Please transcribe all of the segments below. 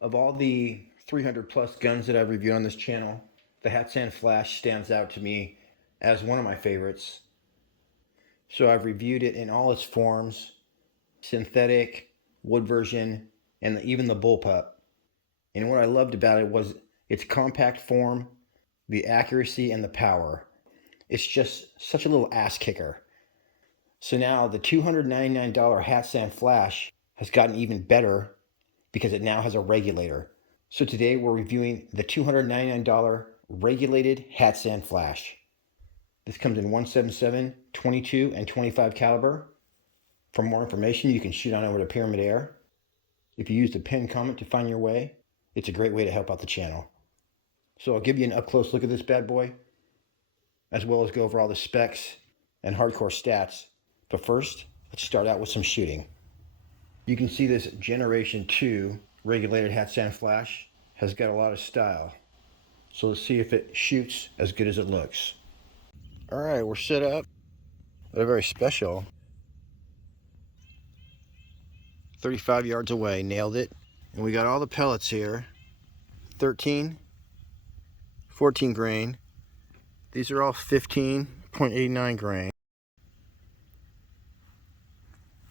Of all the 300 plus guns that I've reviewed on this channel, the Hatsan FLASH stands out to me as one of my favorites. So I've reviewed it in all its forms: synthetic, wood version, and even the bullpup. And what I loved about it was its compact form, the accuracy, and the power. It's just such a little ass kicker. So now the $299 Hatsan FLASH has gotten even better because it now has a regulator. So today we're reviewing the $299 regulated Hatsan FLASH. This comes in 177, 22, and 25 caliber. For more information, you can shoot on over to Pyramid Air. If you use the pinned comment to find your way, it's a great way to help out the channel. So I'll give you an up-close look at this bad boy, as well as go over all the specs and hardcore stats. But first, let's start out with some shooting. You can see this Generation 2 regulated Hatsan FLASH has got a lot of style. So let's see if it shoots as good as it looks. Alright, we're set up at a very special 35 yards away. Nailed it. And we got all the pellets here. 13, 14 grain. These are all 15.89 grain.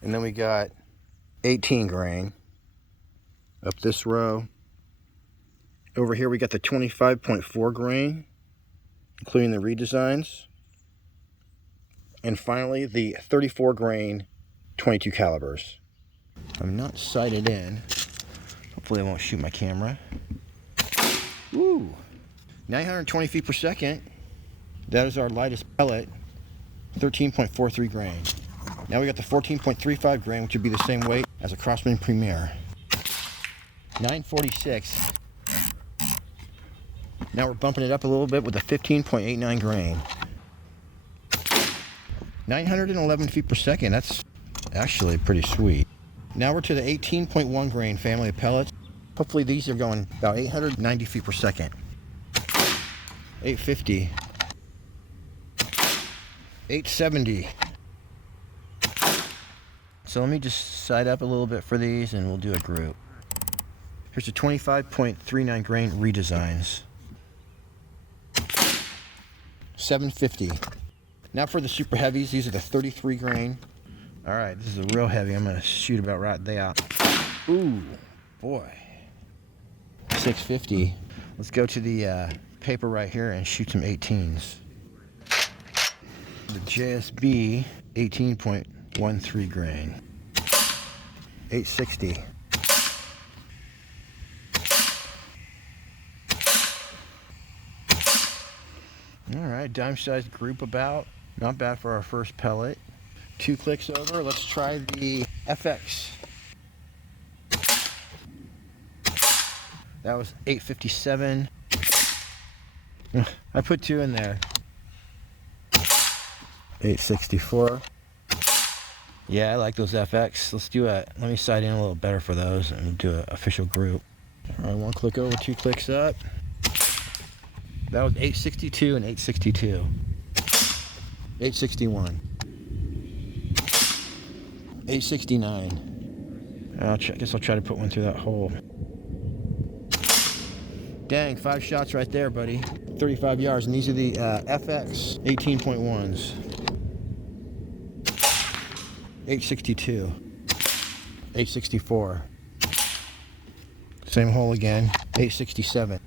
And then we got 18 grain up this row. Over here we got the 25.4 grain, including the redesigns. And finally the 34 grain 22 calibers. I'm not sighted in. Hopefully I won't shoot my camera. Woo! 920 feet per second. That is our lightest pellet. 13.43 grain. Now we got the 14.35 grain, which would be the same weight as a Craftsman Premier. 946. Now we're bumping it up a little bit with the 15.89 grain. 911 feet per second. That's actually pretty sweet. Now we're to the 18.1 grain family of pellets. Hopefully these are going about 890 feet per second. 850. 870. So let me just sight up a little bit for these and we'll do a group. Here's the 25.39 grain redesigns. 750. Now for the super heavies, these are the 33 grain. Alright, this is a real heavy. I'm going to shoot about right there. Ooh, boy. 650. Let's go to the paper right here and shoot some 18s. The JSB 18.13 grain. 860. Alright, dime-sized group about. Not bad for our first pellet. 2 clicks over. Let's try the FX. That was 857. I put 2 in there. 864. Yeah, I like those FX. Let's do it. Let me sight in a little better for those and do an official group. Alright, 1 click over, 2 clicks up. That was 862 and 862. 861. 869. I guess I'll try to put one through that hole. Dang, 5 shots right there, buddy. 35 yards, and these are the FX 18.1s. 862. 864. Same hole again. 867.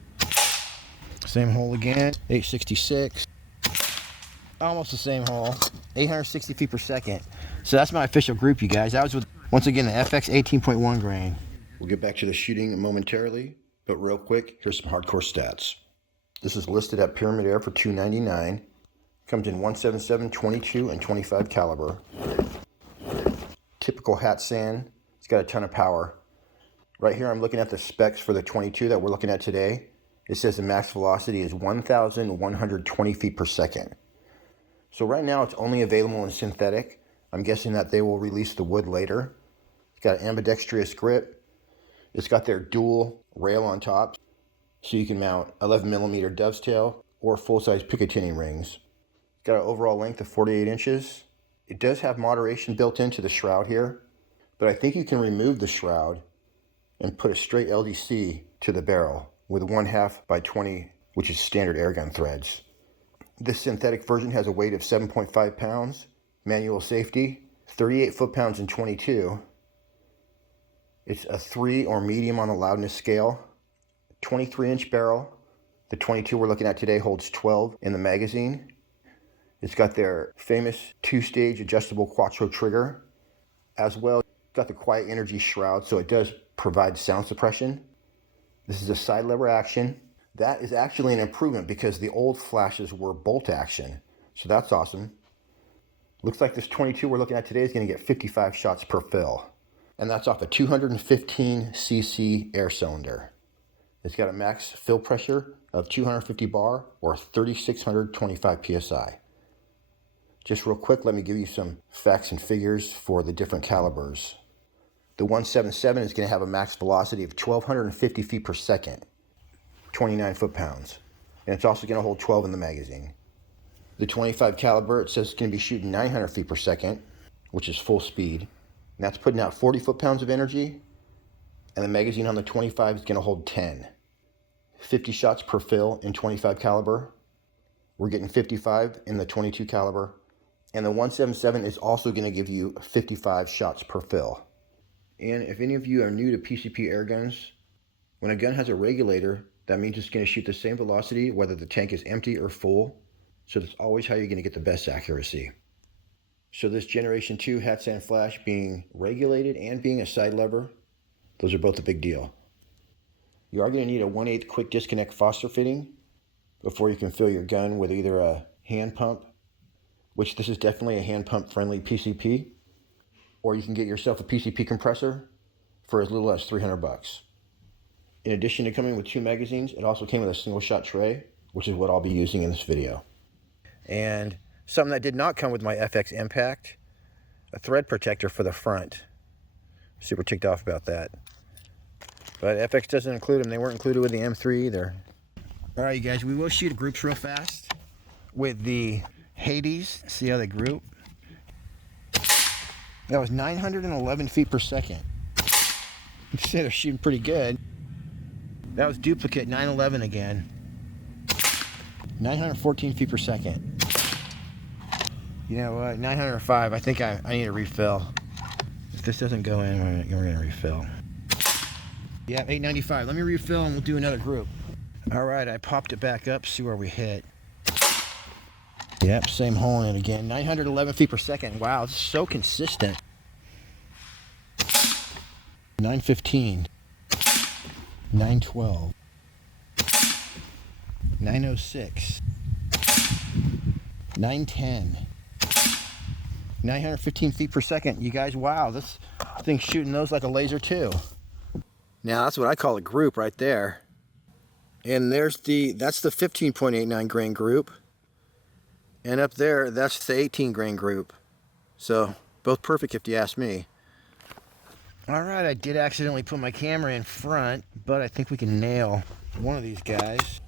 Same hole again. 866. Almost the same hole. 860 feet per second. So that's my official group, you guys. That was with, once again, the FX 18.1 grain. We'll get back to the shooting momentarily, but real quick, here's some hardcore stats. This is listed at Pyramid Air for $299. Comes in 177, 22, and 25 caliber. Typical Hatsan. It's got a ton of power. Right here I'm looking at the specs for the 22 that we're looking at today. It says the max velocity is 1,120 feet per second. So right now it's only available in synthetic. I'm guessing that they will release the wood later. It's got an ambidextrous grip. It's got their dual rail on top, so you can mount 11mm dovetail or full-size Picatinny rings. It's got an overall length of 48 inches. It does have moderation built into the shroud here, but I think you can remove the shroud and put a straight LDC to the barrel with 1/2 by 20, which is standard airgun threads. This synthetic version has a weight of 7.5 pounds, manual safety, 38 foot-pounds in 22. It's a 3 or medium on the loudness scale, 23-inch barrel. The 22 we're looking at today holds 12 in the magazine. It's got their famous 2-stage adjustable quattro trigger. As well, it's got the quiet energy shroud, so it does provide sound suppression. This is a side lever action. That is actually an improvement because the old flashes were bolt action. So that's awesome. Looks like this 22 we're looking at today is going to get 55 shots per fill. And that's off a 215cc air cylinder. It's got a max fill pressure of 250 bar or 3,625 psi. Just real quick, let me give you some facts and figures for the different calibers. The 177 is going to have a max velocity of 1,250 feet per second, 29 foot-pounds. And it's also going to hold 12 in the magazine. The 25 caliber, it says it's going to be shooting 900 feet per second, which is full speed. And that's putting out 40 foot-pounds of energy. And the magazine on the 25 is going to hold 10. 50 shots per fill in 25 caliber. We're getting 55 in the 22 caliber. And the 177 is also going to give you 55 shots per fill. And if any of you are new to PCP air guns, when a gun has a regulator, that means it's going to shoot the same velocity whether the tank is empty or full. So that's always how you're going to get the best accuracy. So this Generation 2 Hatsan FLASH being regulated and being a side lever, those are both a big deal. You are going to need a 1/8 quick disconnect Foster fitting before you can fill your gun with either a hand pump, which this is definitely a hand pump friendly PCP, or you can get yourself a PCP compressor for as little as $300. In addition to coming with 2 magazines, it also came with a single shot tray, which is what I'll be using in this video. And something that did not come with my FX Impact, a thread protector for the front. Super ticked off about that. But FX doesn't include them. They weren't included with the M3 either. All right, you guys, we will shoot groups real fast with the Hades. See how they group? That was 911 feet per second. You say they're shooting pretty good. That was duplicate 911 again. 914 feet per second. You know what? 905. I think I need a refill. If this doesn't go in, we're going to refill. Yeah, 895. Let me refill and we'll do another group. All right, I popped it back up, see where we hit. Yep, same hole in it again. 911 feet per second. Wow, this is so consistent. 915. 912. 906. 910. 915 feet per second. You guys, wow, this thing's shooting those like a laser too. Now that's what I call a group right there. And that's the 15.89 grain group. And up there, that's the 18 grain group. So both perfect if you ask me. All right, I did accidentally put my camera in front, but I think we can nail one of these guys.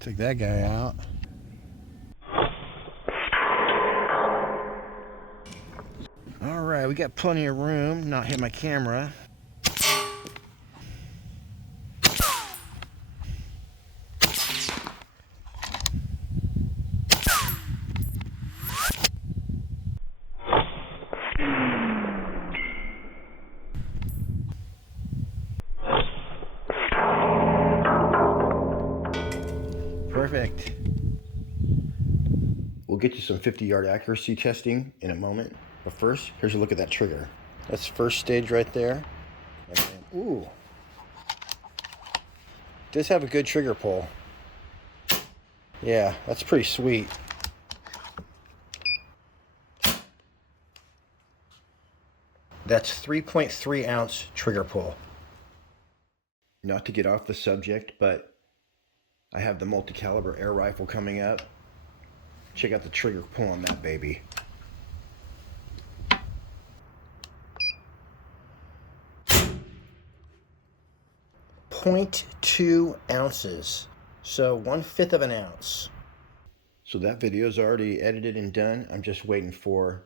Take that guy out. All right, we got plenty of room, not hit my camera. Perfect. We'll get to some 50-yard accuracy testing in a moment. But first, here's a look at that trigger. That's first stage right there. And then, ooh. Does have a good trigger pull. Yeah, that's pretty sweet. That's 3.3 ounce trigger pull. Not to get off the subject, but I have the multi-caliber air rifle coming up. Check out the trigger pull on that baby. 0.2 ounces. So 1/5 of an ounce. So that video is already edited and done. I'm just waiting for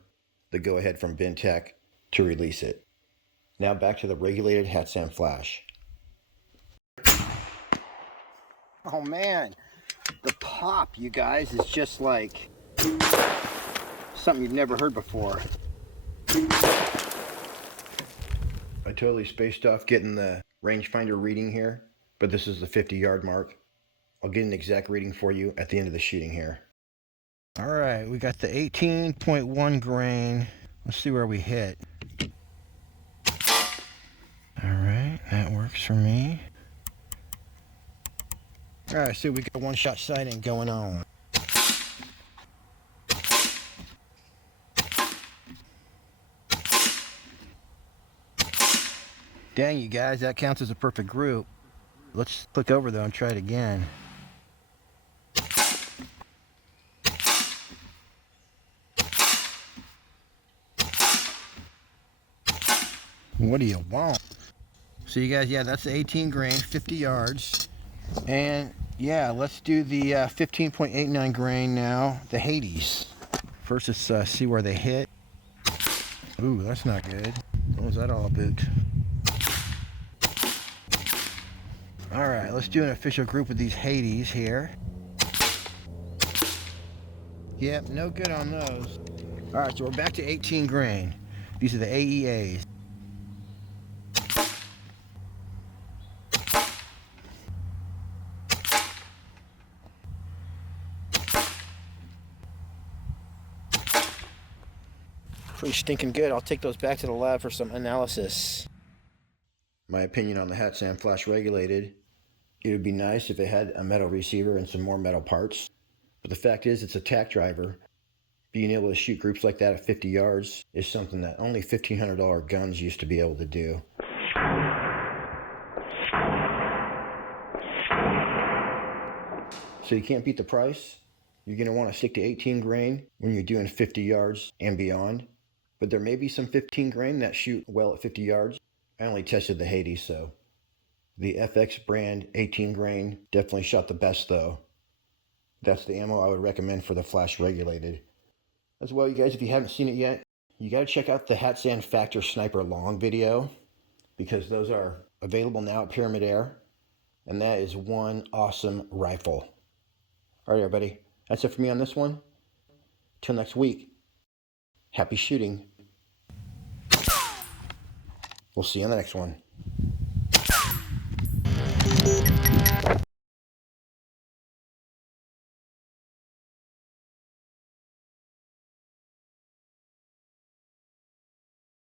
the go-ahead from Bentech to release it. Now back to the regulated Hatsan FLASH. Oh man, the pop, you guys, is just like something you've never heard before. I totally spaced off getting the rangefinder reading here, but this is the 50-yard mark. I'll get an exact reading for you at the end of the shooting here. All right, we got the 18.1 grain. Let's see where we hit. All right, that works for me. All right, so we got one-shot sighting going on. Dang, you guys, that counts as a perfect group. Let's click over though and try it again. What do you want? So you guys, yeah, that's the 18 grain, 50 yards. And yeah, let's do the 15.89 grain now, the Hades. First, let's see where they hit. Ooh, that's not good. What was that all about? All right, let's do an official group of these Hades here. Yep, no good on those. All right, so we're back to 18 grain. These are the AEAs. Pretty stinking good. I'll take those back to the lab for some analysis. My opinion on the Hatsan FLASH regulated, it would be nice if it had a metal receiver and some more metal parts. But the fact is, it's a Tack-Driver. Being able to shoot groups like that at 50 yards is something that only $1,500 guns used to be able to do. So you can't beat the price. You're going to want to stick to 18 grain when you're doing 50 yards and beyond. But there may be some 15 grain that shoot well at 50 yards. I only tested the Hades, so. The FX brand 18 grain definitely shot the best though. That's the ammo I would recommend for the FLASH regulated. As well, you guys, if you haven't seen it yet, you got to check out the Hatsan Factor Sniper Long video, because those are available now at Pyramid Air, and that is one awesome rifle. All right, everybody, that's it for me on this one. Till next week, happy shooting. We'll see you on the next one.